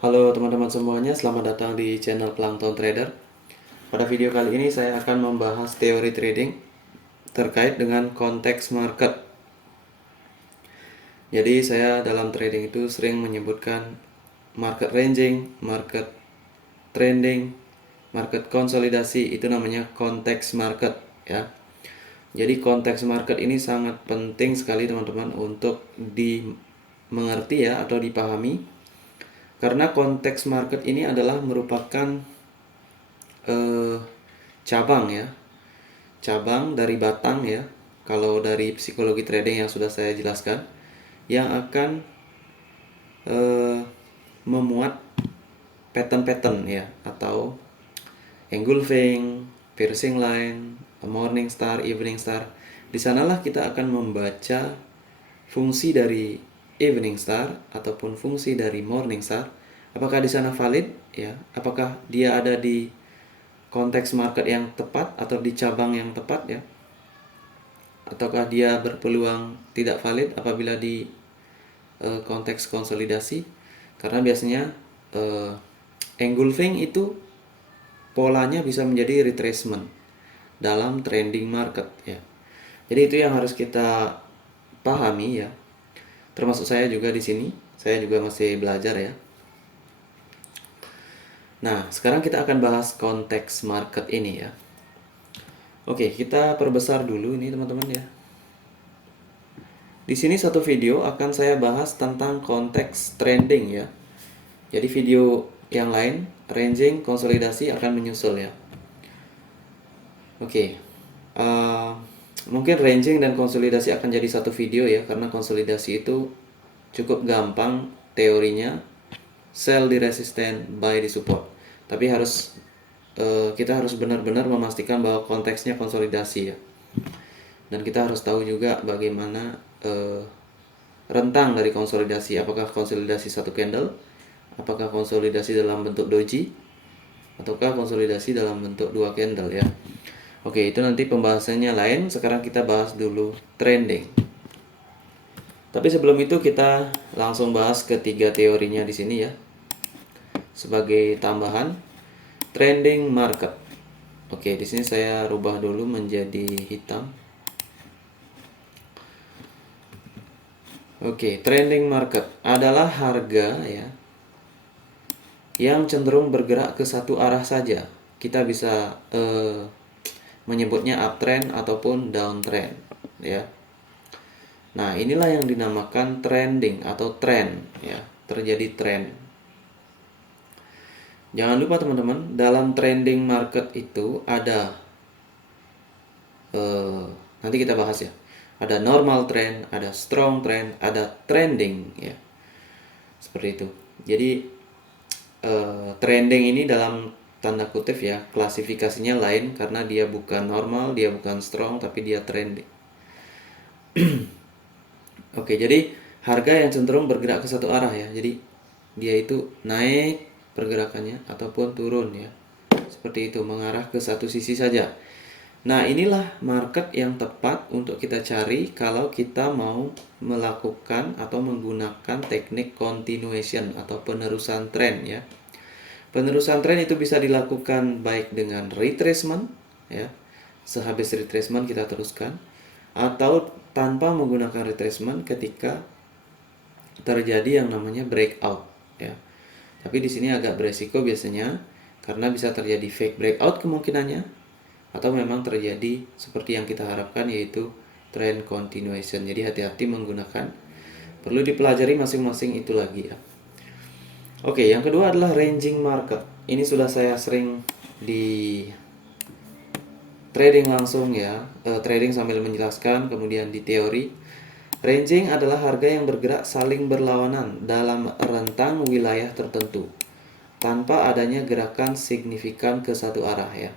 Halo teman-teman semuanya, selamat datang di channel Plankton Trader. Pada video kali ini saya akan membahas teori trading terkait dengan konteks market. Jadi saya dalam trading itu sering menyebutkan market ranging, market trending, market konsolidasi, itu namanya konteks market ya. Jadi konteks market ini sangat penting sekali teman-teman untuk dimengerti ya atau dipahami. Karena konteks market ini adalah merupakan cabang ya, cabang dari batang ya, kalau dari psikologi trading yang sudah saya jelaskan, yang akan memuat pattern-pattern ya, atau engulfing, piercing line, morning star, evening star. Di sanalah kita akan membaca fungsi dari evening star ataupun fungsi dari morning star. Apakah di sana valid ya? Apakah dia ada di konteks market yang tepat atau di cabang yang tepat ya, ataukah dia berpeluang tidak valid apabila di konteks konsolidasi, karena biasanya engulfing itu polanya bisa menjadi retracement dalam trending market ya. Jadi itu yang harus kita pahami ya, termasuk saya juga di sini, saya juga masih belajar ya. Nah, sekarang kita akan bahas konteks market ini ya. Oke, kita perbesar dulu ini teman-teman ya. Di sini satu video akan saya bahas tentang konteks trending ya. Jadi video yang lain, ranging, konsolidasi akan menyusul ya. Oke, mungkin ranging dan konsolidasi akan jadi satu video ya, karena konsolidasi itu cukup gampang teorinya, sell di resisten, buy di support. Tapi kita harus benar-benar memastikan bahwa konteksnya konsolidasi ya. Dan kita harus tahu juga bagaimana rentang dari konsolidasi. Apakah konsolidasi satu candle, apakah konsolidasi dalam bentuk doji, ataukah konsolidasi dalam bentuk dua candle ya. Oke, itu nanti pembahasannya lain. Sekarang kita bahas dulu trending. Tapi sebelum itu kita langsung bahas ketiga teorinya di sini ya. Sebagai tambahan, trending market. Oke, di sini saya rubah dulu menjadi hitam. Oke, trending market adalah harga ya yang cenderung bergerak ke satu arah saja. Kita bisa menyebutnya uptrend ataupun downtrend ya. Nah, inilah yang dinamakan trending atau trend ya, terjadi trend. Jangan lupa teman-teman, dalam trending market itu ada nanti kita bahas ya. Ada normal trend, ada strong trend, ada trending ya. Seperti itu. Jadi trending ini dalam tanda kutip ya, klasifikasinya lain karena dia bukan normal, dia bukan strong, tapi dia trending. Oke, jadi harga yang cenderung bergerak ke satu arah ya. Jadi dia itu naik pergerakannya ataupun turun ya. Seperti itu, mengarah ke satu sisi saja. Nah, inilah market yang tepat untuk kita cari kalau kita mau melakukan atau menggunakan teknik continuation atau penerusan tren ya. Penerusan tren itu bisa dilakukan baik dengan retracement ya. Sehabis retracement kita teruskan, atau tanpa menggunakan retracement ketika terjadi yang namanya breakout ya. Tapi di sini agak beresiko biasanya karena bisa terjadi fake breakout kemungkinannya, atau memang terjadi seperti yang kita harapkan yaitu trend continuation. Jadi hati-hati menggunakan, perlu dipelajari masing-masing itu lagi ya. Oke, yang kedua adalah ranging market. Ini sudah saya sering di trading langsung ya, trading sambil menjelaskan, kemudian di teori. Ranging adalah harga yang bergerak saling berlawanan dalam rentang wilayah tertentu tanpa adanya gerakan signifikan ke satu arah ya.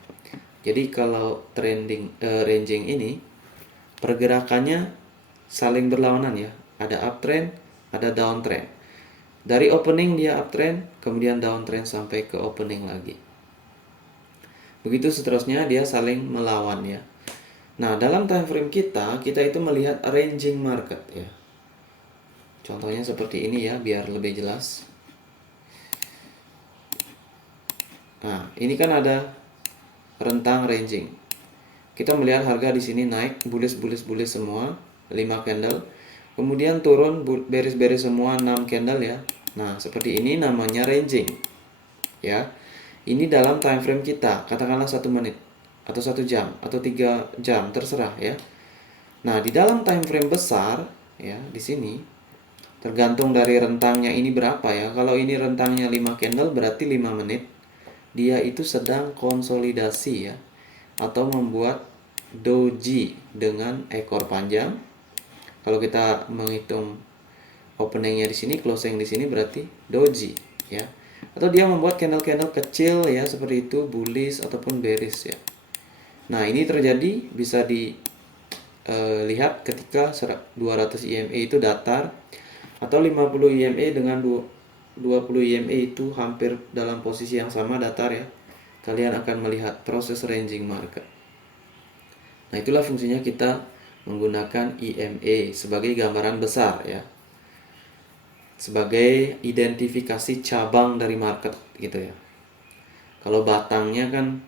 Jadi kalau ranging ini pergerakannya saling berlawanan ya. Ada uptrend, ada downtrend. Dari opening dia uptrend, kemudian downtrend sampai ke opening lagi. Begitu seterusnya dia saling melawan ya. Nah, dalam time frame kita itu melihat ranging market ya. Contohnya seperti ini ya, biar lebih jelas. Nah, ini kan ada rentang ranging. Kita melihat harga di sini naik bullish semua 5 candle. Kemudian turun bearish semua 6 candle ya. Nah, seperti ini namanya ranging. Ya. Ini dalam time frame kita, katakanlah 1 menit atau 1 jam atau 3 jam, terserah ya. Nah, di dalam time frame besar ya, di sini tergantung dari rentangnya ini berapa ya. Kalau ini rentangnya 5 candle berarti 5 menit. Dia itu sedang konsolidasi ya, atau membuat doji dengan ekor panjang. Kalau kita menghitung openingnya di sini, closing di sini berarti doji ya. Atau dia membuat candle-candle kecil ya, seperti itu, bullish ataupun bearish ya. Nah, ini terjadi bisa dilihat ketika 200 EMA itu datar atau 50 EMA dengan 20 EMA itu hampir dalam posisi yang sama datar ya. Kalian akan melihat proses ranging market. Nah, itulah fungsinya kita menggunakan EMA sebagai gambaran besar ya, sebagai identifikasi cabang dari market gitu ya. Kalau batangnya kan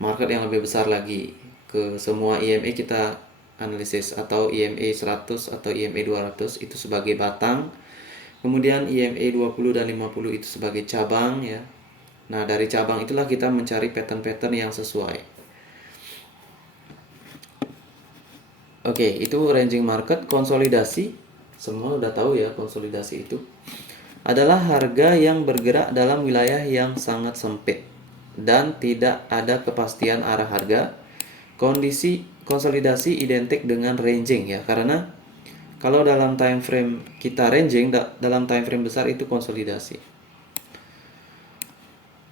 market yang lebih besar lagi, ke semua EMA kita analisis, atau EMA 100 atau EMA 200 itu sebagai batang. Kemudian EMA 20 dan 50 itu sebagai cabang ya. Nah, dari cabang itulah kita mencari pattern-pattern yang sesuai. Oke, itu ranging market. Konsolidasi, semua udah tahu ya, konsolidasi itu adalah harga yang bergerak dalam wilayah yang sangat sempit dan tidak ada kepastian arah harga. Kondisi konsolidasi identik dengan ranging ya, karena kalau dalam time frame kita ranging, dalam time frame besar itu konsolidasi.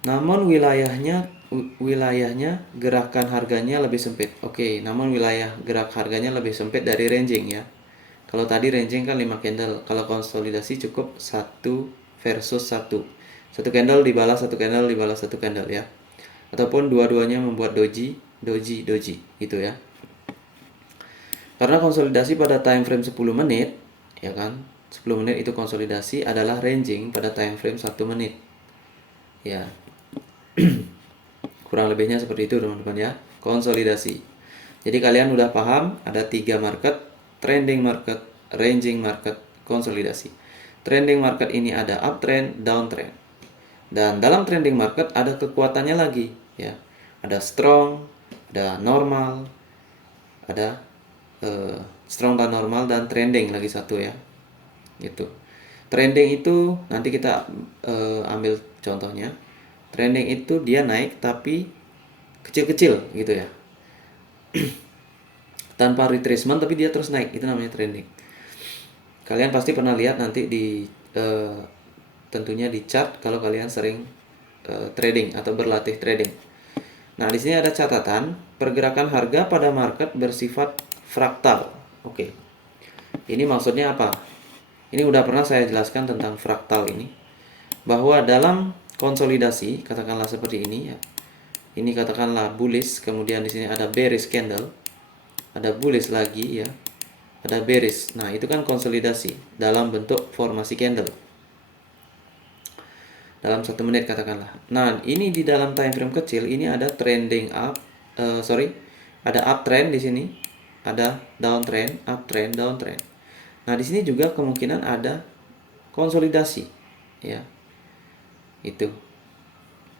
Namun wilayahnya gerakan harganya lebih sempit. Oke, namun wilayah gerak harganya lebih sempit dari ranging ya. Kalau tadi ranging kan 5 candle, kalau konsolidasi cukup 1 versus 1. 1 candle dibalas 1 candle dibalas 1 candle ya. Ataupun dua-duanya membuat doji gitu ya. Karena konsolidasi pada time frame 10 menit ya kan. 10 menit itu konsolidasi adalah ranging pada time frame 1 menit. Ya. Kurang lebihnya seperti itu teman-teman ya, konsolidasi. Jadi kalian udah paham ada 3 market: trending market, ranging market, konsolidasi. Trending market ini ada uptrend, downtrend. Dan dalam trending market ada kekuatannya lagi ya. Ada strong, ada normal, ada strong dan normal, dan trending lagi satu ya. Gitu. Trending itu nanti kita ambil contohnya. Trending itu dia naik tapi kecil-kecil gitu ya. Tanpa retracement tapi dia terus naik, itu namanya trending. Kalian pasti pernah lihat nanti di tentunya di chart kalau kalian sering trading atau berlatih trading. Nah, di sini ada catatan pergerakan harga pada market bersifat fraktal. Oke. Ini maksudnya apa? Ini udah pernah saya jelaskan tentang fraktal ini. Bahwa dalam konsolidasi, katakanlah seperti ini ya. Ini katakanlah bullish, kemudian di sini ada bearish candle. Ada bullish lagi ya. Ada bearish. Nah, itu kan konsolidasi dalam bentuk formasi candle. Dalam 1 menit katakanlah. Nah, ini di dalam time frame kecil ini ada trending up, ada uptrend di sini, ada downtrend, uptrend, downtrend. Nah, di sini juga kemungkinan ada konsolidasi, ya. Itu.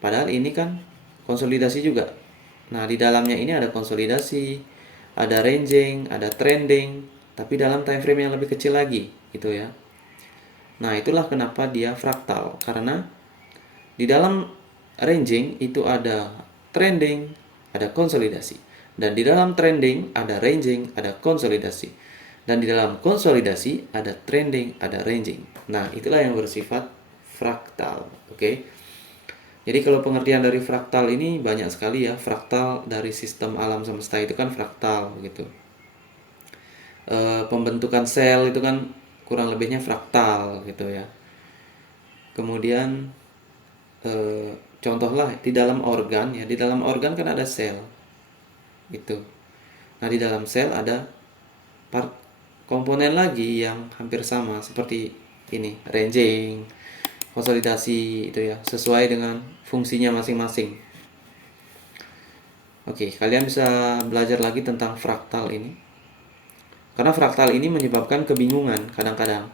Padahal ini kan konsolidasi juga. Nah, di dalamnya ini ada konsolidasi, ada ranging, ada trending, tapi dalam time frame yang lebih kecil lagi, gitu ya. Nah, itulah kenapa dia fraktal, karena di dalam ranging itu ada trending, ada konsolidasi. Dan di dalam trending ada ranging, ada konsolidasi. Dan di dalam konsolidasi ada trending, ada ranging. Nah, itulah yang bersifat fraktal. Oke. Jadi kalau pengertian dari fraktal ini banyak sekali ya. Fraktal dari sistem alam semesta itu kan fraktal gitu. Pembentukan sel itu kan kurang lebihnya fraktal gitu ya. Kemudian contohlah di dalam organ ya, di dalam organ kan ada sel gitu. Nah, di dalam sel ada komponen lagi yang hampir sama seperti ini, ranging, konsolidasi itu ya, sesuai dengan fungsinya masing-masing. Oke, kalian bisa belajar lagi tentang fraktal ini. Karena fraktal ini menyebabkan kebingungan kadang-kadang.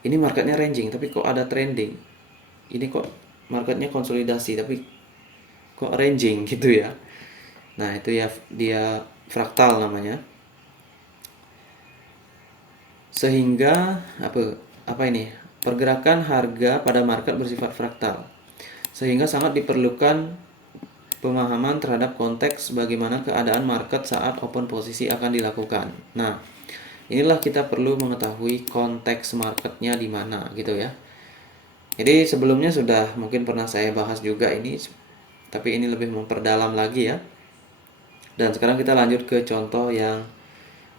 Ini marketnya ranging, tapi kok ada trending. Ini kok marketnya konsolidasi, tapi kok ranging gitu ya. Nah, itu ya dia fraktal namanya. Sehingga apa ini? Pergerakan harga pada market bersifat fraktal. Sehingga sangat diperlukan pemahaman terhadap konteks bagaimana keadaan market saat open posisi akan dilakukan. Nah, inilah kita perlu mengetahui konteks marketnya di mana gitu ya. Jadi sebelumnya sudah mungkin pernah saya bahas juga ini, tapi ini lebih memperdalam lagi ya. Dan sekarang kita lanjut ke contoh yang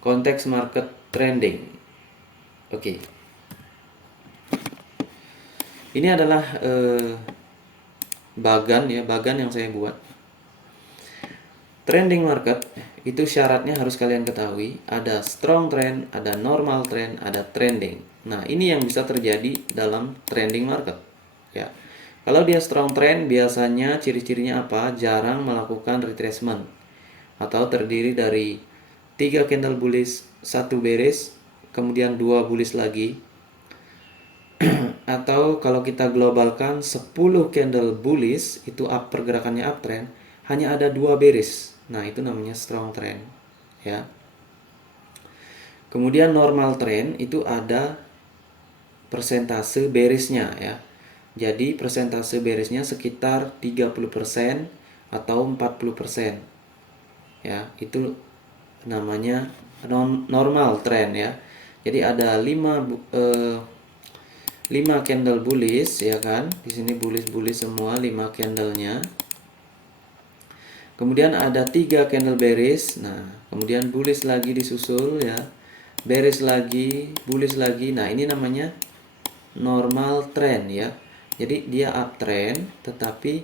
konteks market trending. Oke. Ini adalah bagan yang saya buat. Trending market itu syaratnya harus kalian ketahui, ada strong trend, ada normal trend, ada trending. Nah, ini yang bisa terjadi dalam trending market ya. Kalau dia strong trend, biasanya ciri-cirinya apa? Jarang melakukan retracement atau terdiri dari 3 candle bullish, 1 bearish, kemudian 2 bullish lagi. Atau kalau kita globalkan 10 candle bullish itu pergerakannya uptrend, hanya ada 2 bearish. Nah, itu namanya strong trend ya. Kemudian normal trend itu ada persentase bearishnya ya. Jadi persentase bearishnya sekitar 30% atau 40%. Ya, itu namanya normal trend ya. Jadi ada 5 candle bullish ya kan. Di sini bullish semua 5 candlenya. Kemudian ada 3 candle bearish. Nah, kemudian bullish lagi disusul ya. Bearish lagi, bullish lagi. Nah, ini namanya normal trend ya. Jadi dia uptrend tetapi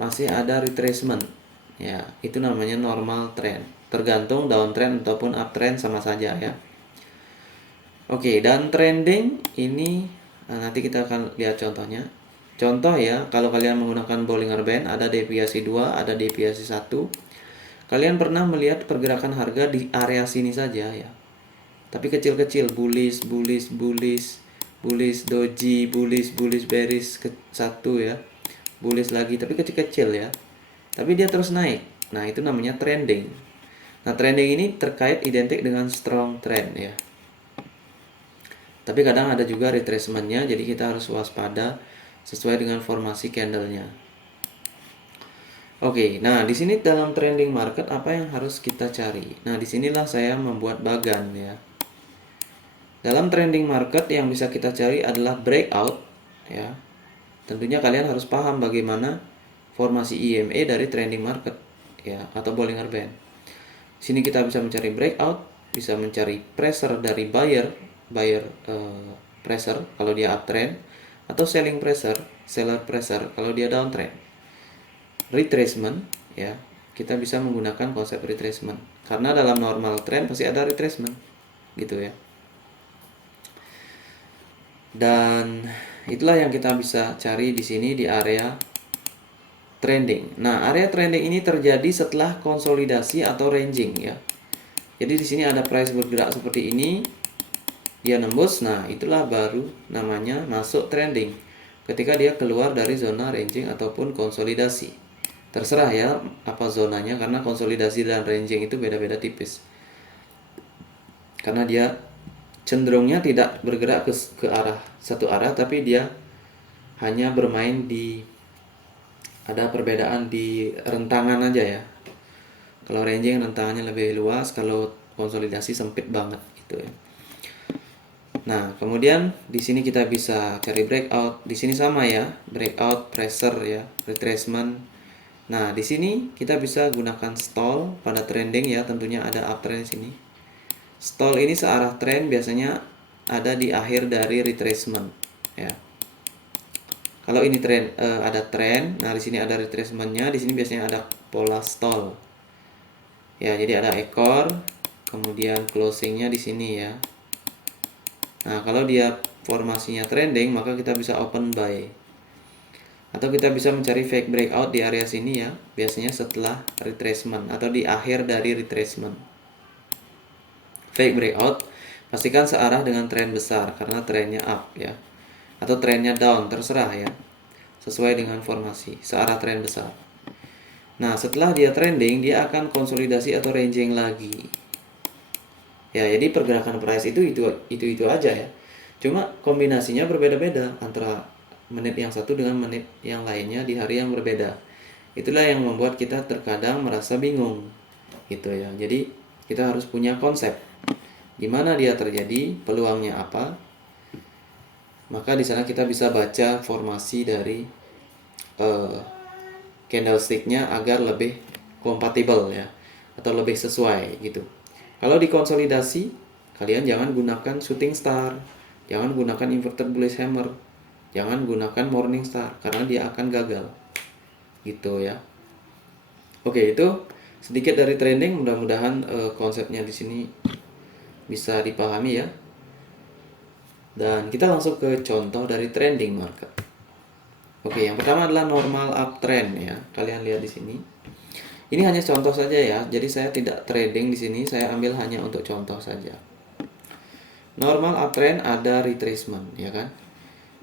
masih ada retracement. Ya, itu namanya normal trend. Tergantung downtrend ataupun uptrend sama saja ya. Oke, dan trending ini nanti kita akan lihat contohnya. Contoh ya, kalau kalian menggunakan Bollinger Band, ada deviasi 2, ada deviasi 1. Kalian pernah melihat pergerakan harga di area sini saja ya. Tapi kecil-kecil, bullish, bullish, bullish, bullish, doji, bullish, bullish, bearish, 1 ya. Bullish lagi, tapi kecil-kecil ya. Tapi dia terus naik. Nah, itu namanya trending. Nah, trending ini terkait identik dengan strong trend ya. Tapi kadang ada juga retracementnya, jadi kita harus waspada sesuai dengan formasi candlenya. Oke, nah di sini dalam trending market apa yang harus kita cari? Nah, disinilah saya membuat bagan ya. Dalam trending market yang bisa kita cari adalah breakout ya. Tentunya kalian harus paham bagaimana formasi EMA dari trending market ya atau Bollinger Band. Sini kita bisa mencari breakout, bisa mencari pressure dari buyer pressure kalau dia uptrend, atau selling pressure, seller pressure kalau dia downtrend. Retracement ya, kita bisa menggunakan konsep retracement karena dalam normal trend pasti ada retracement gitu ya. Dan itulah yang kita bisa cari di sini di area trending. Nah, area trending ini terjadi setelah konsolidasi atau ranging ya. Jadi di sini ada price bergerak seperti ini, dia nembus, nah itulah baru namanya masuk trending. Ketika dia keluar dari zona ranging ataupun konsolidasi. Terserah ya apa zonanya, karena konsolidasi dan ranging itu beda-beda tipis. Karena dia cenderungnya tidak bergerak ke arah satu arah, tapi dia hanya bermain di ada perbedaan di rentangan aja ya. Kalau ranging rentangannya lebih luas, kalau konsolidasi sempit banget gitu ya. Nah, kemudian di sini kita bisa cari breakout. Di sini sama ya, breakout, pressure ya, retracement. Nah, di sini kita bisa gunakan stall pada trending ya, tentunya ada uptrend di sini. Stall ini searah trend biasanya ada di akhir dari retracement ya. Kalau ini trend ada trend, nah di sini ada retracementnya, di sini biasanya ada pola stall. Ya, jadi ada ekor, kemudian closingnya di sini ya. Nah, kalau dia formasinya trending, maka kita bisa open buy. Atau kita bisa mencari fake breakout di area sini ya, biasanya setelah retracement atau di akhir dari retracement. Fake breakout pastikan searah dengan tren besar karena trennya up ya, atau trennya down, terserah ya, sesuai dengan formasi searah tren besar. Nah, setelah dia trending, dia akan konsolidasi atau ranging lagi. Ya, jadi pergerakan price itu aja ya. Cuma kombinasinya berbeda-beda antara menit yang satu dengan menit yang lainnya di hari yang berbeda. Itulah yang membuat kita terkadang merasa bingung gitu ya. Jadi kita harus punya konsep di mana dia terjadi, peluangnya apa. Maka di sana kita bisa baca formasi dari candlesticknya agar lebih kompatibel ya, atau lebih sesuai gitu. Kalau di konsolidasi, kalian jangan gunakan shooting star, jangan gunakan inverted bullish hammer, jangan gunakan morning star karena dia akan gagal gitu ya. Oke, itu sedikit dari trending. Mudah-mudahan konsepnya di sini bisa dipahami ya. Dan kita langsung ke contoh dari trending market. Oke, yang pertama adalah normal uptrend ya. Kalian lihat di sini. Ini hanya contoh saja ya. Jadi saya tidak trading di sini, saya ambil hanya untuk contoh saja. Normal uptrend ada retracement ya kan.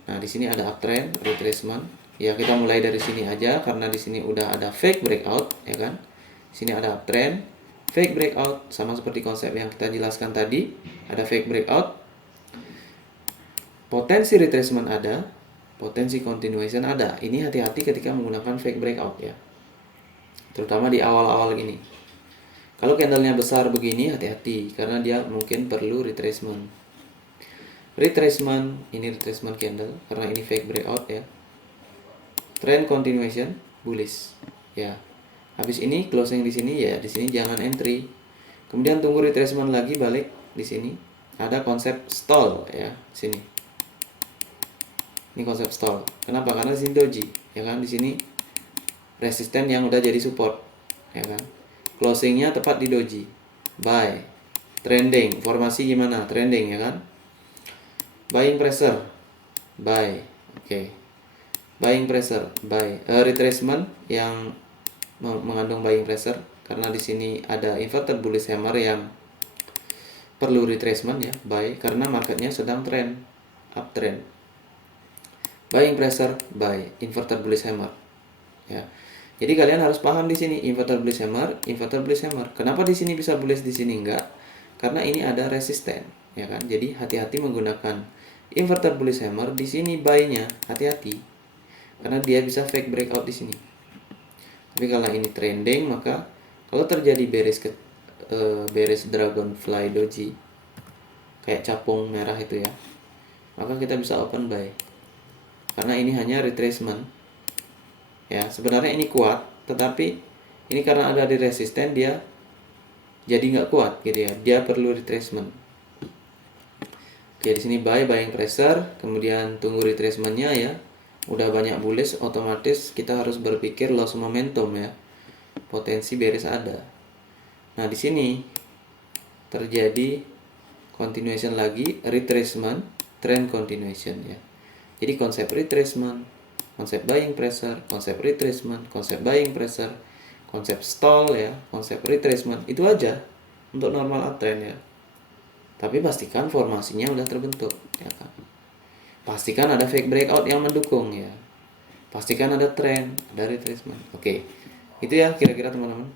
Nah, di sini ada uptrend, retracement. Ya, kita mulai dari sini aja karena di sini udah ada fake breakout ya kan. Di sini ada uptrend, fake breakout, sama seperti konsep yang kita jelaskan tadi, ada fake breakout. Potensi retracement ada, potensi continuation ada. Ini hati-hati ketika menggunakan fake breakout ya, terutama di awal-awal gini. Kalau candlenya besar begini, hati-hati karena dia mungkin perlu retracement. Retracement, ini retracement candle karena ini fake breakout ya. Trend continuation bullish ya. Habis ini closing di sini ya, di sini jangan entry. Kemudian tunggu retracement lagi, balik di sini. Ada konsep stall ya, sini. Ini konsep stall. Kenapa? Karena di sini doji, ya kan? Di sini resisten yang udah jadi support, ya kan? Closingnya tepat di doji. Buy. Trending. Formasi gimana? Trending, ya kan? Buying pressure. Buy. Oke. Buying pressure. Buy. Retracement yang mengandung buying pressure karena di sini ada inverted bullish hammer yang perlu retracement ya. Buy karena marketnya sedang trend uptrend. Buying pressure, buy inverted bullish hammer. Ya. Jadi kalian harus paham di sini inverted bullish hammer, inverted bullish hammer. Kenapa di sini bisa bullish di sini enggak? Karena ini ada resisten, ya kan? Jadi hati-hati menggunakan inverted bullish hammer di sini buy-nya, hati-hati. Karena dia bisa fake breakout di sini. Tapi kalau ini trending, maka kalau terjadi bearish dragonfly doji kayak capung merah itu ya, maka kita bisa open buy. Karena ini hanya retracement ya, sebenarnya ini kuat, tetapi ini karena ada di resisten dia jadi nggak kuat gitu ya, dia perlu retracement. Oke, di sini buying pressure, kemudian tunggu retracementnya ya. Udah banyak bullish, otomatis kita harus berpikir loss momentum ya, potensi bearish ada. Nah, di sini terjadi continuation lagi, retracement, trend continuation ya. Jadi konsep retracement, konsep buying pressure, konsep retracement, konsep buying pressure, konsep stall ya, konsep retracement, itu aja untuk normal uptrend ya. Tapi pastikan formasinya udah terbentuk ya kan. Pastikan ada fake breakout yang mendukung ya. Pastikan ada trend, ada retracement. Oke. Itu ya kira-kira teman-teman.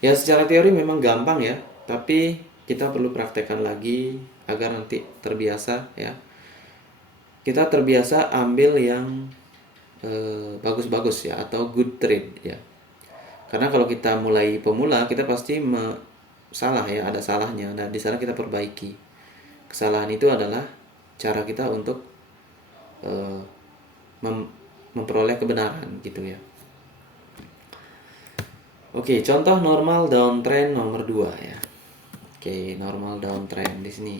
Ya secara teori memang gampang ya, tapi kita perlu praktekkan lagi agar nanti terbiasa ya. Kita terbiasa ambil yang bagus-bagus ya, atau good trade ya. Karena kalau kita mulai pemula, kita pasti salah ya, ada salahnya. Dan di sana kita perbaiki. Kesalahan itu adalah cara kita untuk memperoleh kebenaran gitu ya. Oke, contoh normal downtrend nomor 2 ya. Oke, normal downtrend di sini.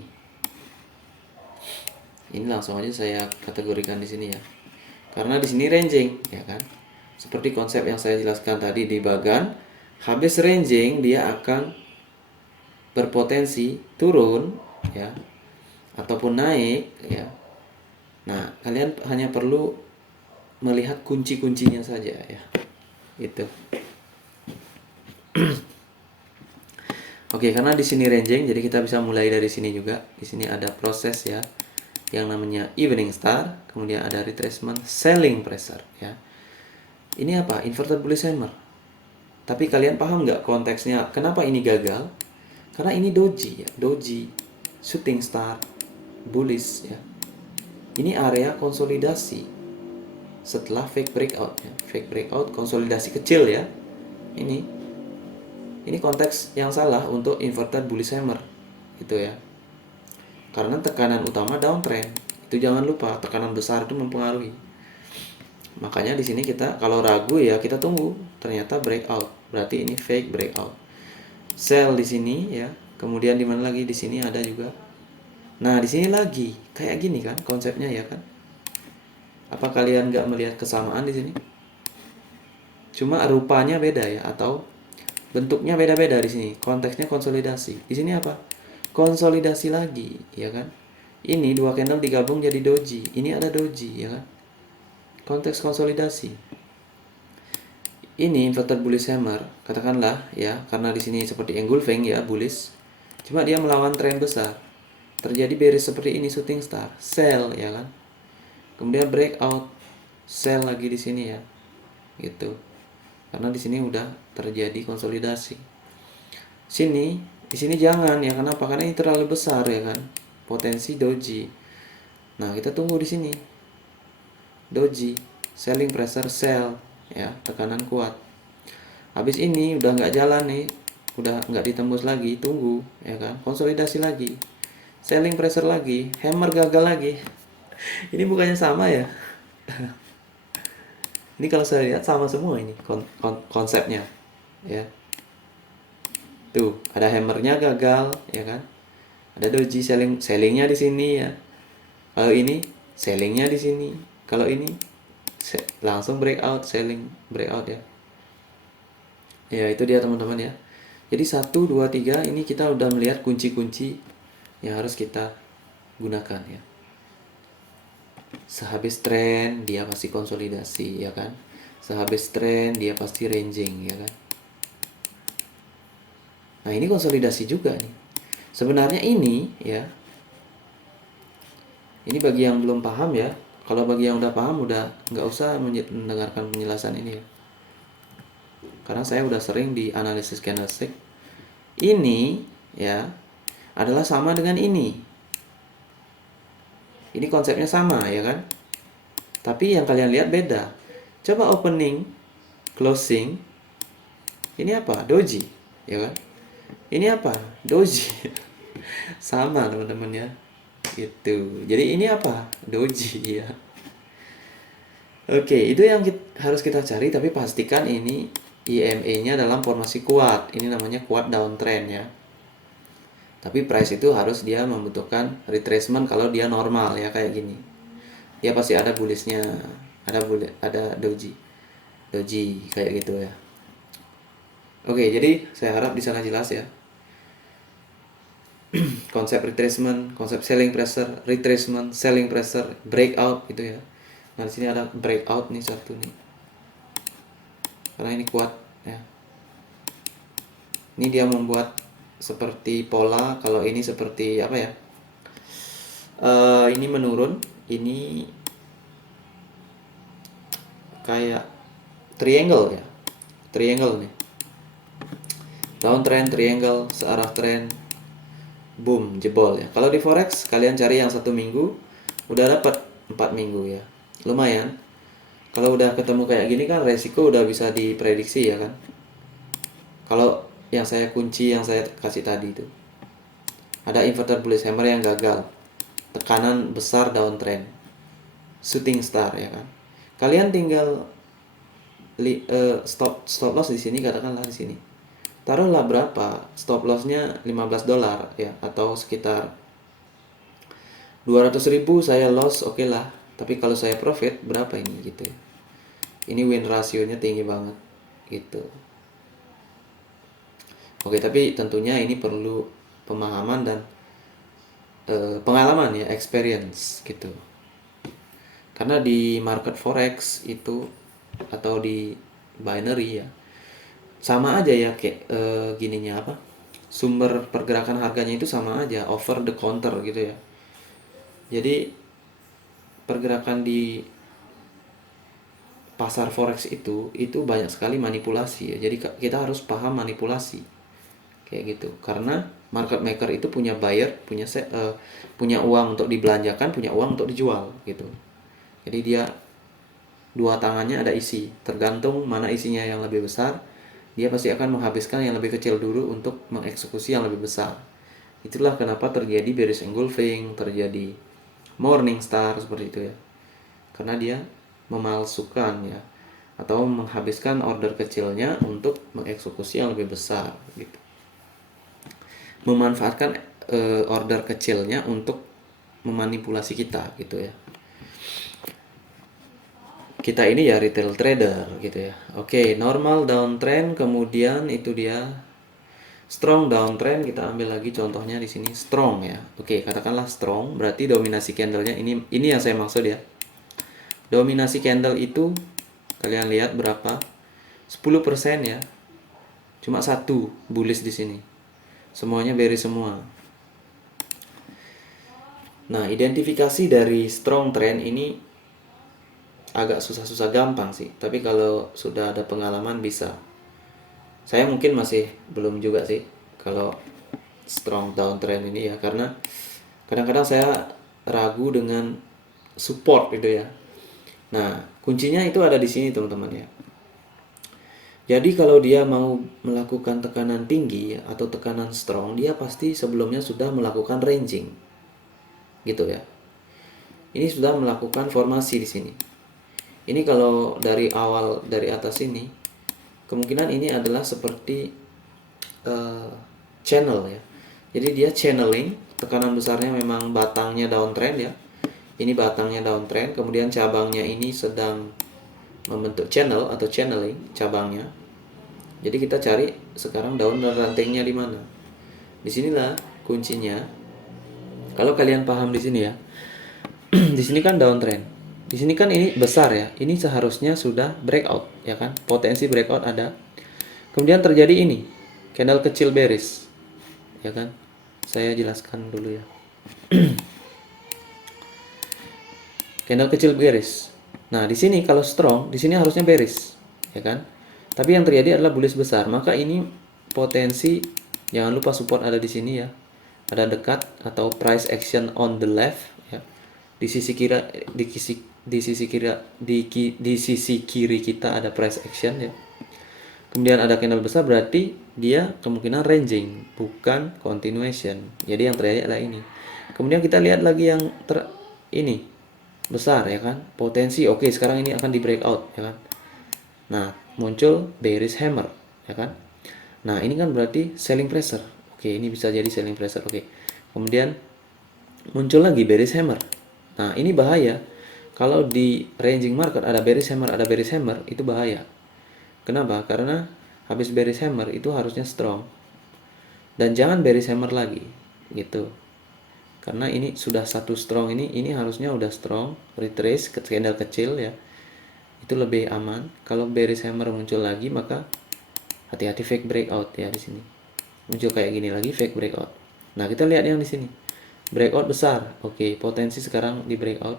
Ini langsung aja saya kategorikan di sini ya. Karena di sini ranging, ya kan? Seperti konsep yang saya jelaskan tadi di bagan, habis ranging dia akan berpotensi turun ya. ataupun naik ya. Nah, kalian hanya perlu melihat kunci-kuncinya saja ya. Itu. Oke, karena di sini ranging, jadi kita bisa mulai dari sini juga. Di sini ada proses ya, yang namanya evening star, kemudian ada retracement, selling pressure ya. Ini apa? Inverted bullish hammer. Tapi kalian paham nggak konteksnya? Kenapa ini gagal? Karena ini doji ya, doji, shooting star, bullish ya. Ini area konsolidasi setelah fake breakout ya. Fake breakout, konsolidasi kecil ya. Ini konteks yang salah untuk inverted bullish hammer gitu ya. Karena tekanan utama downtrend. Itu jangan lupa, tekanan besar itu mempengaruhi. Makanya di sini kita kalau ragu ya kita tunggu. Ternyata breakout. Berarti ini fake breakout. Sell di sini ya. Kemudian di mana lagi? Di sini ada juga. Nah, di sini lagi kayak gini kan konsepnya ya kan. Apa kalian nggak melihat kesamaan di sini? Cuma rupanya beda ya, atau bentuknya beda-beda di sini. Konteksnya konsolidasi. Di sini apa? Konsolidasi lagi, ya kan? Ini dua candle digabung jadi doji. Ini ada doji, ya kan? Konteks konsolidasi. Ini inverted bullish hammer, katakanlah ya, karena di sini seperti engulfing ya, bullish. Cuma dia melawan tren besar. Terjadi bearish seperti ini, shooting star, sell ya kan? Kemudian breakout, sell lagi di sini ya. Gitu. Karena di sini udah terjadi konsolidasi. Di sini jangan ya, kenapa? Karena ini terlalu besar ya kan, potensi doji. Nah, kita tunggu di sini. Doji, selling pressure, sell ya, tekanan kuat. Habis ini udah nggak jalan nih, udah nggak ditembus lagi, tunggu ya kan, konsolidasi lagi, selling pressure lagi, hammer gagal lagi. Ini bukannya sama ya? Ini kalau saya lihat sama semua ini konsepnya ya. Tuh, ada hammernya gagal ya kan. Ada doji sellingnya di sini ya. Kalau ini sellingnya di sini. Kalau ini langsung breakout, selling breakout ya. Ya, itu dia teman-teman ya. Jadi 1 2 3 ini kita udah melihat kunci-kunci yang harus kita gunakan ya. Sehabis tren dia pasti konsolidasi ya kan. Sehabis tren dia pasti ranging ya kan. Nah, ini konsolidasi juga nih. Sebenarnya ini ya. Ini bagi yang belum paham ya. Kalau bagi yang udah paham udah nggak usah mendengarkan penjelasan ini ya. Karena saya udah sering di analisis candlestick. Ini ya adalah sama dengan ini. Ini konsepnya sama ya kan. Tapi yang kalian lihat beda. Coba opening, closing. Ini apa? Doji, ya kan? Ini apa? Doji. Sama teman-teman ya. Gitu. Jadi ini apa? Doji ya. Oke, itu yang harus kita cari, tapi pastikan ini IMA-nya dalam formasi kuat. Ini namanya kuat downtrend ya. Tapi price itu harus dia membutuhkan retracement kalau dia normal ya kayak gini. Dia pasti ada bullishnya, ada doji kayak gitu ya. Oke, jadi saya harap di sana jelas ya. Konsep retracement, konsep selling pressure, retracement, selling pressure, breakout gitu ya. Nah, di sini ada breakout nih satu nih. Karena ini kuat ya. Ini dia membuat seperti pola, kalau ini seperti apa ya? Ini menurun, ini kayak triangle ya. Triangle nih. Downtrend, triangle, searah trend, boom, jebol ya. Kalau di forex kalian cari yang 1 minggu, udah dapat 4 minggu ya. Lumayan. Kalau udah ketemu kayak gini kan resiko udah bisa diprediksi ya kan. Kalau yang saya kunci yang saya kasih tadi itu. Ada inverted bullish hammer yang gagal. Tekanan besar downtrend. Shooting star ya kan. Kalian tinggal stop loss di sini, katakanlah di sini. Taruhlah berapa? Stop lossnya $15 ya, atau sekitar 200.000 saya loss, oke lah. Tapi kalau saya profit berapa ini gitu ya. Ini win rasionya tinggi banget gitu. Oke, tapi tentunya ini perlu pemahaman dan pengalaman ya, experience gitu. Karena di market forex itu atau di binary ya sama aja ya, kayak gininya apa, sumber pergerakan harganya itu sama aja, over the counter gitu ya. Jadi pergerakan di pasar forex itu banyak sekali manipulasi ya. Jadi kita harus paham manipulasi kayak gitu, karena market maker itu punya buyer, punya uang untuk dibelanjakan, punya uang untuk dijual gitu. Jadi dia dua tangannya ada isi, tergantung mana isinya yang lebih besar, dia pasti akan menghabiskan yang lebih kecil dulu untuk mengeksekusi yang lebih besar. Itulah kenapa terjadi bearish engulfing, terjadi morning star seperti itu ya, karena dia memalsukan ya, atau menghabiskan order kecilnya untuk mengeksekusi yang lebih besar gitu, memanfaatkan order kecilnya untuk memanipulasi kita gitu ya. Kita ini ya retail trader gitu ya. Oke, normal downtrend, kemudian itu dia strong downtrend. Kita ambil lagi contohnya di sini strong ya. Oke, katakanlah strong, berarti dominasi candlenya ini yang saya maksud ya. Dominasi candle itu kalian lihat berapa? 10% ya. Cuma satu bullish di sini. Semuanya bearish semua. Nah, identifikasi dari strong trend ini agak susah-susah gampang sih, tapi kalau sudah ada pengalaman bisa. Saya mungkin masih belum juga sih kalau strong downtrend ini ya, karena kadang-kadang saya ragu dengan support gitu ya. Nah, kuncinya itu ada di sini teman-teman ya. Jadi kalau dia mau melakukan tekanan tinggi atau tekanan strong, dia pasti sebelumnya sudah melakukan ranging. Gitu ya. Ini sudah melakukan formasi di sini. Ini kalau dari awal, dari atas ini, kemungkinan ini adalah seperti channel ya. Jadi dia channeling, tekanan besarnya memang batangnya downtrend ya. Ini batangnya downtrend, kemudian cabangnya ini sedang membentuk channel atau channeling cabangnya. Jadi kita cari sekarang daun dan rantingnya di mana. Disinilah kuncinya. Kalau kalian paham di sini ya, di sini kan downtrend. Di sini kan ini besar ya. Ini seharusnya sudah breakout ya kan. Potensi breakout ada. Kemudian terjadi ini, candle kecil bearish. Ya kan? Saya jelaskan dulu ya. Candle kecil bearish. Nah, di sini kalau strong, di sini harusnya bearish, ya kan? Tapi yang terjadi adalah bullish besar. Maka ini potensi, jangan lupa support ada di sini ya. Ada dekat atau price action on the left ya. Di sisi kiri di sisi kiri kita ada price action ya. Kemudian ada candle besar, berarti dia kemungkinan ranging, bukan continuation. Jadi yang terjadi adalah ini. Kemudian kita lihat lagi yang ini besar ya kan, potensi. Oke, sekarang ini akan di breakout ya kan. Nah, muncul bearish hammer ya kan. Nah, ini kan berarti selling pressure. Oke, ini bisa jadi selling pressure. Oke. Kemudian muncul lagi bearish hammer. Nah, ini bahaya. Kalau di ranging market ada bearish hammer, itu bahaya. Kenapa? Karena habis bearish hammer itu harusnya strong. Dan jangan bearish hammer lagi gitu. Karena ini sudah satu strong, ini harusnya udah strong, retrace ke candle kecil ya. Itu lebih aman. Kalau bearish hammer muncul lagi, maka hati-hati fake breakout ya di sini. Muncul kayak gini lagi fake breakout. Nah, kita lihat yang di sini. Breakout besar. Oke, potensi sekarang di breakout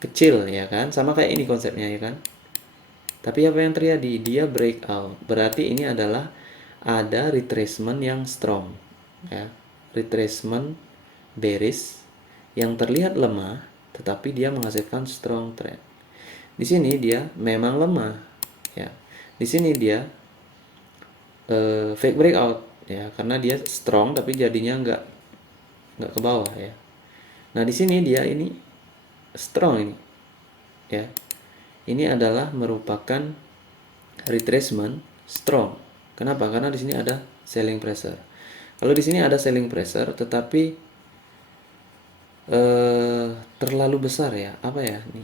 kecil ya kan. Sama kayak ini konsepnya ya kan. Tapi apa yang terjadi? Dia breakout. Berarti ini adalah ada retracement yang strong ya. Retracement bearish yang terlihat lemah tetapi dia menghasilkan strong trend. Di sini dia memang lemah ya. Di sini dia fake breakout ya, karena dia strong tapi jadinya nggak ke bawah ya. Nah, di sini dia ini strong ini ya. Ini adalah merupakan retracement strong. Kenapa? Karena di sini ada selling pressure. Kalau di sini ada selling pressure tetapi terlalu besar ya, apa ya, ini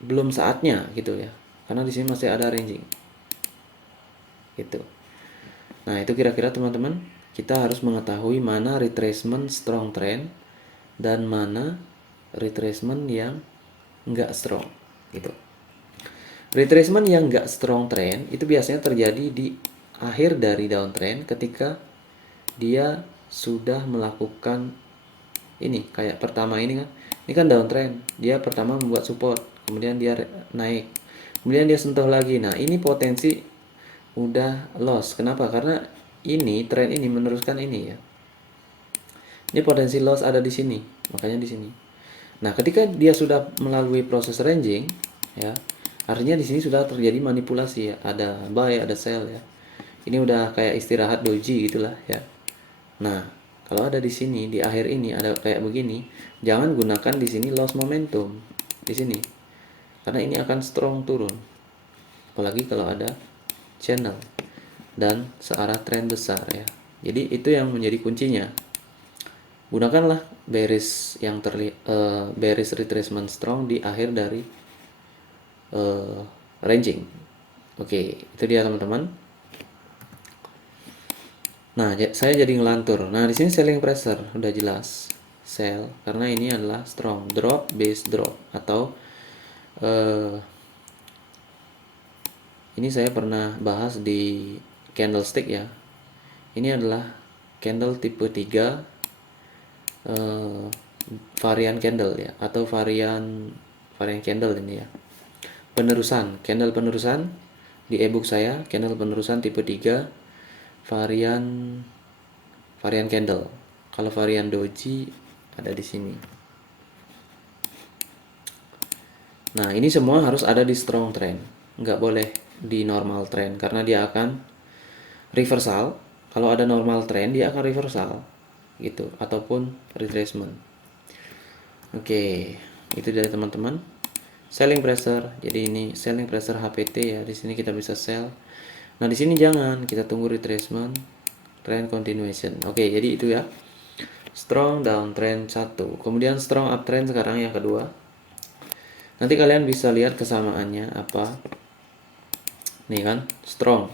belum saatnya gitu ya, karena di sini masih ada ranging gitu. Nah, itu kira-kira teman-teman kita harus mengetahui mana retracement strong trend dan mana retracement yang nggak strong gitu. Retracement yang nggak strong trend itu biasanya terjadi di akhir dari downtrend ketika dia sudah melakukan ini, kayak pertama ini kan downtrend, dia pertama membuat support, kemudian dia naik, kemudian dia sentuh lagi. Nah ini potensi udah loss. Kenapa? Karena ini tren ini meneruskan ini ya. Ini potensi loss ada di sini, makanya di sini. Nah, ketika dia sudah melalui proses ranging, ya, artinya di sini sudah terjadi manipulasi ya. Ada buy, ada sell ya. Ini udah kayak istirahat doji gitulah ya. Nah, kalau ada di sini di akhir ini ada kayak begini, jangan gunakan di sini loss momentum di sini, karena ini akan strong turun. Apalagi kalau ada channel dan searah tren besar ya. Jadi itu yang menjadi kuncinya. Gunakanlah bearish yang bearish retracement strong di akhir dari ranging. Oke, itu dia teman-teman. Nah, saya jadi ngelantur. Nah, di sini selling pressure udah jelas. Sell karena ini adalah strong drop base drop atau ini saya pernah bahas di candlestick ya. Ini adalah candle tipe 3 varian candle ya, atau varian candle ini ya. Penerusan, candle penerusan di ebook saya, candle penerusan tipe 3 varian candle. Kalau varian doji ada di sini. Nah, ini semua harus ada di strong trend. Nggak boleh di normal trend karena dia akan reversal. Kalau ada normal trend dia akan reversal gitu, ataupun retracement. Oke, itu dari teman-teman. Selling pressure. Jadi ini selling pressure HPT ya. Di sini kita bisa sell. Nah, di sini jangan, kita tunggu retracement, trend continuation. Oke, jadi itu ya. Strong downtrend 1. Kemudian strong uptrend sekarang yang kedua. Nanti kalian bisa lihat kesamaannya apa. Nih kan, strong.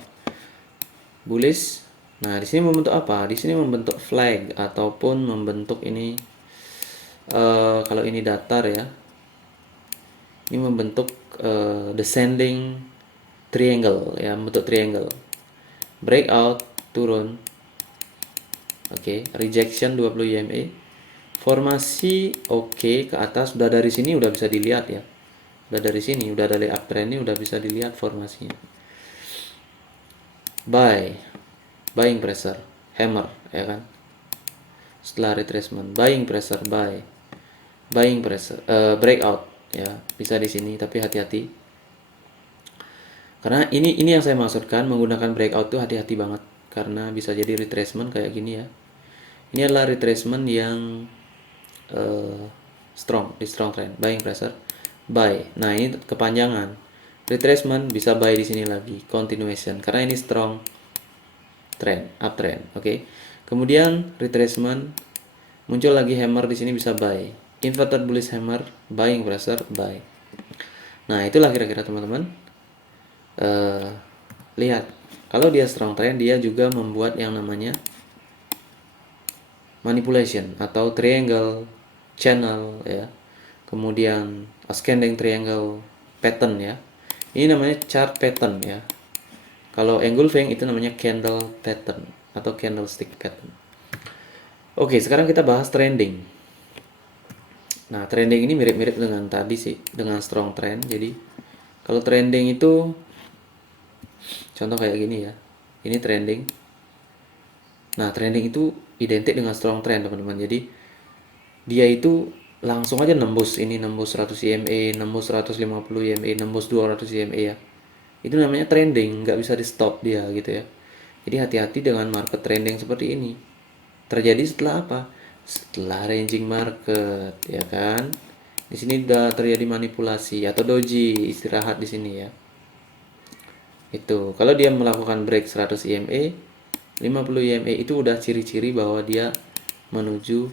Bullish. Nah, di sini membentuk apa? Di sini membentuk flag ataupun membentuk ini kalau ini datar ya. Ini membentuk descending triangle ya, membentuk triangle. Breakout turun. Oke, rejection 20 EMA. Formasi oke ke atas, udah dari sini udah bisa dilihat ya. Udah dari sini, udah dari uptrend ini udah bisa dilihat formasinya. Buying pressure, hammer ya kan. Setelah retracement, buying pressure, buying pressure, breakout ya, bisa di sini tapi hati-hati. Karena ini yang saya maksudkan, menggunakan breakout tuh hati-hati banget karena bisa jadi retracement kayak gini ya. Ini adalah retracement yang strong, di strong trend, buying pressure, buy. Nah, ini kepanjangan. Retracement bisa buy di sini lagi, continuation karena ini strong trend, uptrend, oke. Kemudian retracement, muncul lagi hammer di sini bisa buy. Inverted bullish hammer, buying pressure, buy. Nah, itulah kira-kira teman-teman. Lihat, kalau dia strong trend, dia juga membuat yang namanya manipulation atau triangle channel ya. Kemudian ascending triangle pattern ya. Ini namanya chart pattern ya. Kalau engulfing itu namanya candle pattern atau candlestick pattern. Oke, sekarang kita bahas trending. Nah, trending ini mirip-mirip dengan tadi sih, dengan strong trend. Jadi, kalau trending itu contoh kayak gini ya. Ini trending. Nah, trending itu identik dengan strong trend, teman-teman. Jadi, dia itu langsung aja nembus 100 EMA, nembus 150 EMA, nembus 200 EMA ya. Itu namanya trending, nggak bisa di stop dia gitu ya. Jadi hati-hati dengan market trending seperti ini. Terjadi setelah apa? Setelah ranging market, ya kan? Di sini udah terjadi manipulasi atau doji, istirahat di sini ya. Itu, kalau dia melakukan break 100 EMA, 50 EMA itu udah ciri-ciri bahwa dia menuju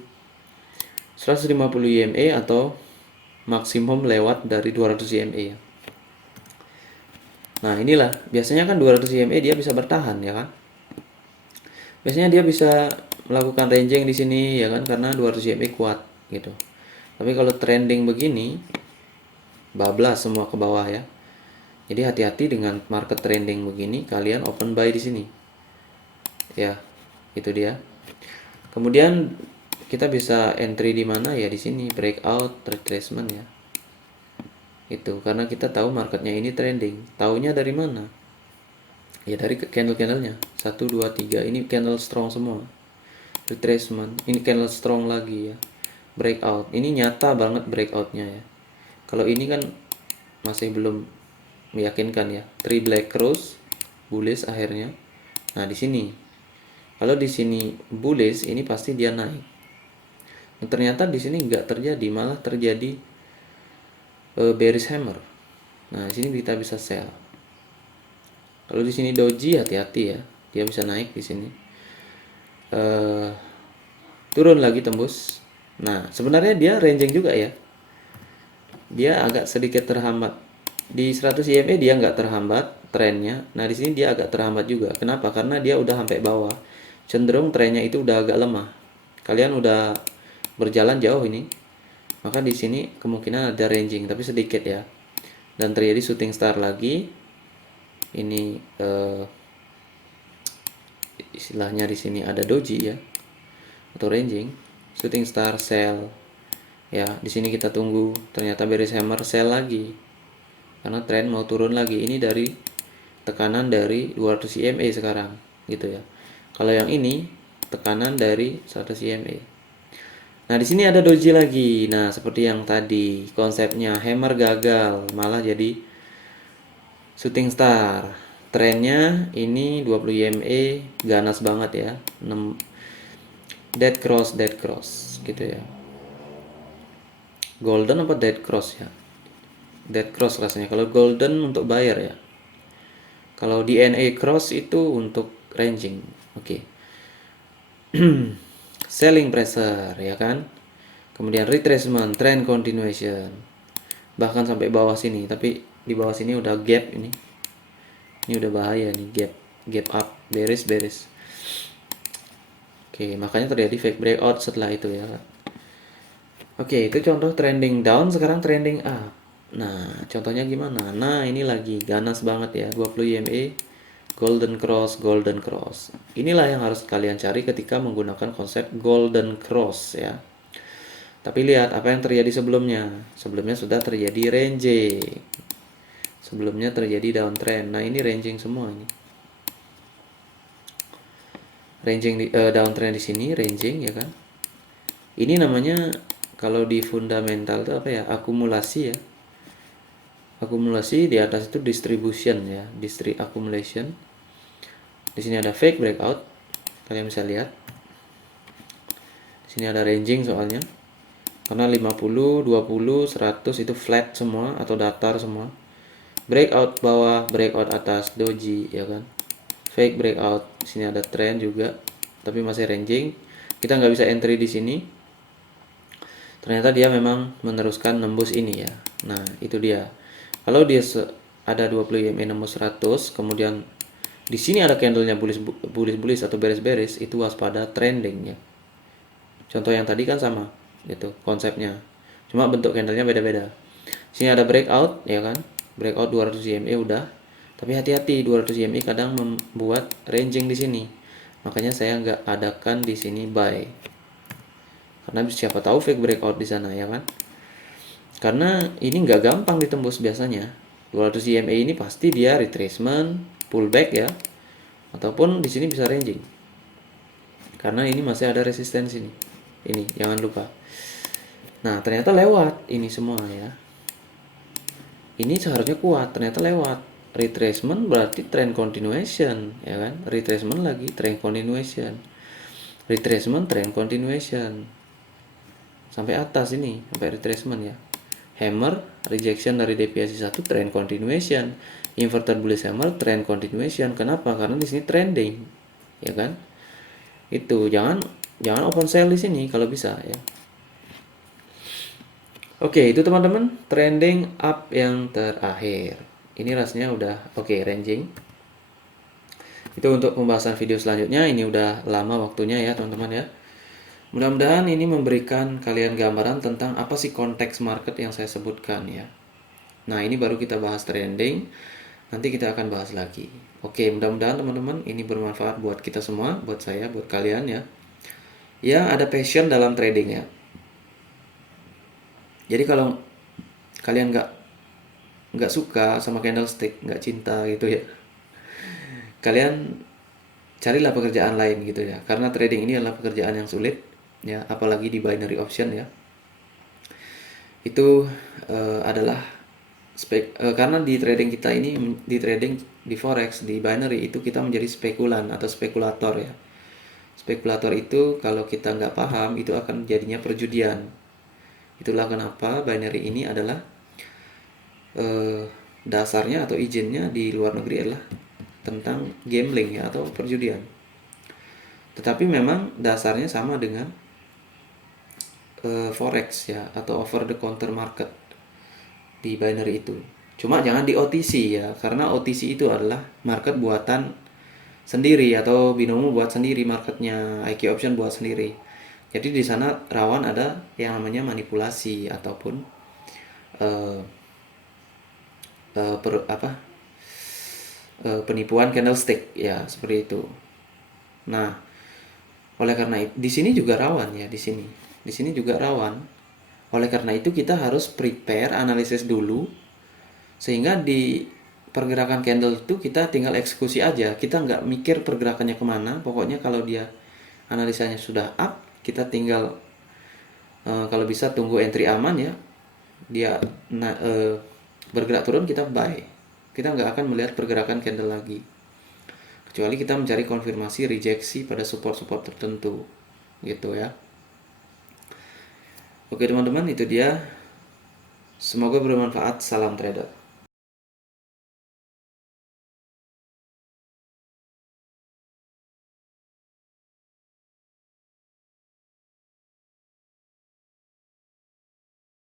150 EMA atau maksimum lewat dari 200 EMA ya. Nah, inilah biasanya kan 200 EMA dia bisa bertahan ya kan. Biasanya dia bisa melakukan ranging di sini ya kan, karena 200 EMA kuat gitu. Tapi kalau trending begini, bablas semua ke bawah ya. Jadi hati-hati dengan market trending begini, kalian open buy di sini. Ya, itu dia. Kemudian kita bisa entry di mana ya, di sini breakout retracement ya. Itu karena kita tahu marketnya ini trending. Taunya dari mana? Ya dari candle-candlenya. 1 2 3 ini candle strong semua. Retracement, ini candle strong lagi ya. Breakout. Ini nyata banget breakoutnya ya. Kalau ini kan masih belum meyakinkan ya. 3 black cross bullish akhirnya. Nah, di sini. Kalau di sini bullish, ini pasti dia naik. Nah, ternyata di sini nggak terjadi, malah terjadi bearish hammer. Nah, di sini kita bisa sell. Kalau di sini doji, hati-hati ya, dia bisa naik di sini. Turun lagi tembus. Nah, sebenarnya dia ranging juga ya. Dia agak sedikit terhambat. Di 100 EMA dia nggak terhambat trennya. Nah, di sini dia agak terhambat juga. Kenapa? Karena dia udah sampai bawah. Cenderung trennya itu udah agak lemah. Kalian udah berjalan jauh ini. Maka di sini kemungkinan ada ranging, tapi sedikit ya. Dan terjadi shooting star lagi. Ini istilahnya di sini ada doji ya, atau ranging, shooting star, sell. Ya, di sini kita tunggu. Ternyata bearish hammer, sell lagi. Karena tren mau turun lagi. Ini dari tekanan dari 200 EMA sekarang, gitu ya. Kalau yang ini tekanan dari 100 EMA. Nah, di sini ada doji lagi. Nah, seperti yang tadi, konsepnya hammer gagal, malah jadi shooting star. Trennya ini 20 EMA ganas banget ya. 6 dead cross gitu ya. Golden apa dead cross ya? Dead cross rasanya. Kalau golden untuk buyer ya. Kalau DNA cross itu untuk ranging. Oke. Selling pressure ya kan. Kemudian retracement, trend continuation. Bahkan sampai bawah sini, tapi di bawah sini udah gap ini. Ini udah bahaya nih, gap up, bearish. Oke, makanya terjadi fake breakout setelah itu ya. Oke, itu contoh trending down, sekarang trending up. Nah, contohnya gimana? Nah, ini lagi ganas banget ya, 20 EMA, golden cross. Inilah yang harus kalian cari ketika menggunakan konsep golden cross ya. Tapi lihat apa yang terjadi sebelumnya. Sebelumnya sudah terjadi ranging. Sebelumnya terjadi downtrend. Nah, ini ranging semua ini. Ranging di downtrend di sini, ranging ya kan. Ini namanya kalau di fundamental itu apa ya? Akumulasi ya. Akumulasi, di atas itu distribution ya, accumulation. Di sini ada fake breakout. Kalian bisa lihat. Di sini ada ranging soalnya. Karena 50, 20, 100 itu flat semua atau datar semua. Breakout bawah, breakout atas, doji ya kan. Fake breakout. Di sini ada trend juga, tapi masih ranging. Kita nggak bisa entry di sini. Ternyata dia memang meneruskan nembus ini ya. Nah, itu dia. Kalau dia ada 20 EMA nembus 100, kemudian di sini ada candlenya bullish atau bearish, itu waspada trending ya. Contoh yang tadi kan sama, gitu konsepnya. Cuma bentuk candlenya beda-beda. Sini ada breakout ya kan. Breakout 200 EMA udah. Tapi hati-hati, 200 EMA kadang membuat ranging di sini. Makanya saya nggak adakan di sini buy. Karena siapa tahu fake breakout di sana ya kan. Karena ini nggak gampang ditembus biasanya. 200 EMA ini pasti dia retracement, pullback ya. Ataupun di sini bisa ranging. Karena ini masih ada resistensi nih. Ini jangan lupa. Nah, ternyata lewat ini semua ya. Ini seharusnya kuat, ternyata lewat. Retracement berarti trend continuation ya kan. Retracement lagi trend continuation. Retracement trend continuation. Sampai atas ini, sampai retracement ya. Hammer, rejection dari deviasi 1, trend continuation. Inverted bullish hammer, trend continuation. Kenapa? Karena di sini trending, ya kan? Itu jangan open sell di sini kalau bisa ya. Oke, itu teman-teman trending up yang terakhir. Ini rasanya udah oke, ranging. Itu untuk pembahasan video selanjutnya. Ini udah lama waktunya ya teman-teman ya. Mudah-mudahan ini memberikan kalian gambaran tentang apa sih konteks market yang saya sebutkan ya. Nah, ini baru kita bahas trending. Nanti kita akan bahas lagi. Oke, mudah-mudahan teman-teman ini bermanfaat buat kita semua, buat saya, buat kalian ya. Yang ada passion dalam trading ya. Jadi kalau kalian nggak suka sama candlestick, nggak cinta gitu ya, kalian carilah pekerjaan lain gitu ya. Karena trading ini adalah pekerjaan yang sulit ya, apalagi di binary option ya. Itu adalah karena di trading kita ini, di trading di forex, di binary itu kita menjadi spekulan atau spekulator ya. Spekulator itu kalau kita nggak paham itu akan jadinya perjudian. Itulah kenapa binary ini adalah dasarnya atau izinnya di luar negeri adalah tentang gambling ya, atau perjudian. Tetapi memang dasarnya sama dengan forex ya, atau over the counter market di binary itu. Cuma jangan di OTC ya, karena OTC itu adalah market buatan sendiri atau binomo buat sendiri, marketnya IQ option buat sendiri. Jadi di sana rawan ada yang namanya manipulasi ataupun penipuan candlestick ya, seperti itu. Nah, oleh karena itu di sini juga rawan ya, di sini juga rawan. Oleh karena itu kita harus prepare analisis dulu, sehingga di pergerakan candle itu kita tinggal eksekusi aja, kita nggak mikir pergerakannya kemana. Pokoknya kalau dia analisanya sudah up, kita tinggal kalau bisa tunggu entry aman ya. Dia bergerak turun, kita buy. Kita nggak akan melihat pergerakan candle lagi, kecuali kita mencari konfirmasi rejeksi pada support-support tertentu gitu ya. Oke teman-teman, itu dia. Semoga bermanfaat. Salam trader.